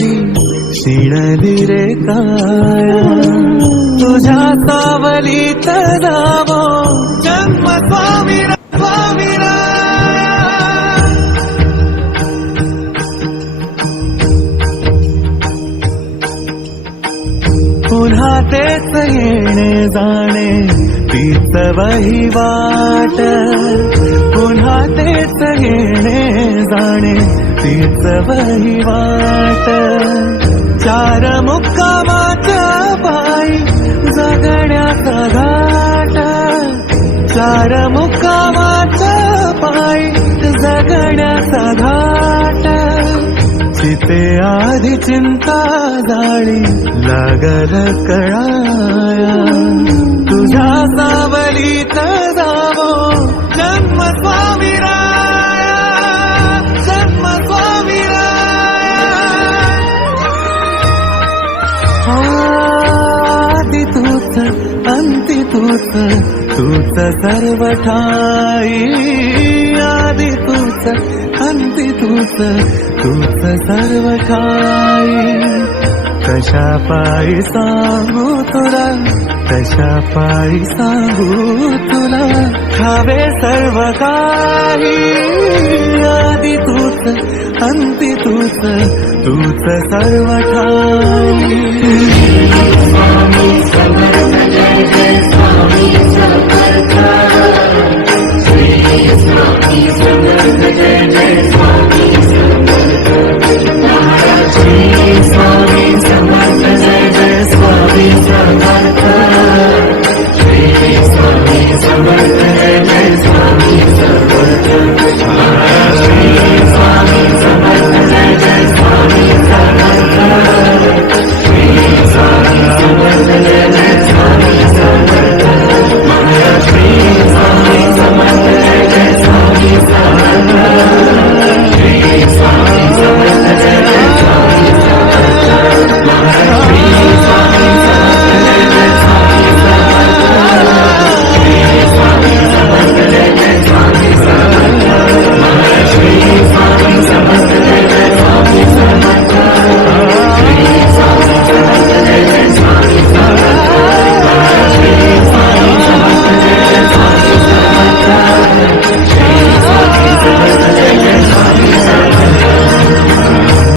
डोईवरी शिणली रे काय? तुझ्या सावलीत जावो. जन्म स्वामी स्वामी पुन्हा तेच येणे जाणे तीच वही वाट. पुन्हा तेच येणे जाणे तीच वहिवाट चार मुक्कामाच्या पायी जगण्याचा घाट चार मुक्कामाच्या पायी जगण्याचा घाट. चिते आधी चिंता जाळी लागल कळाया तुझ्या सावलीचा तूच तूच सर्व ठाई आदि तूच अंती तूच तूच सर्व ठाई कशा पायी सांगू तुला कशा पायी सांगू तुला? खावे सर्व काही. आदि तूच अंती तूच तूच सर्व ठाई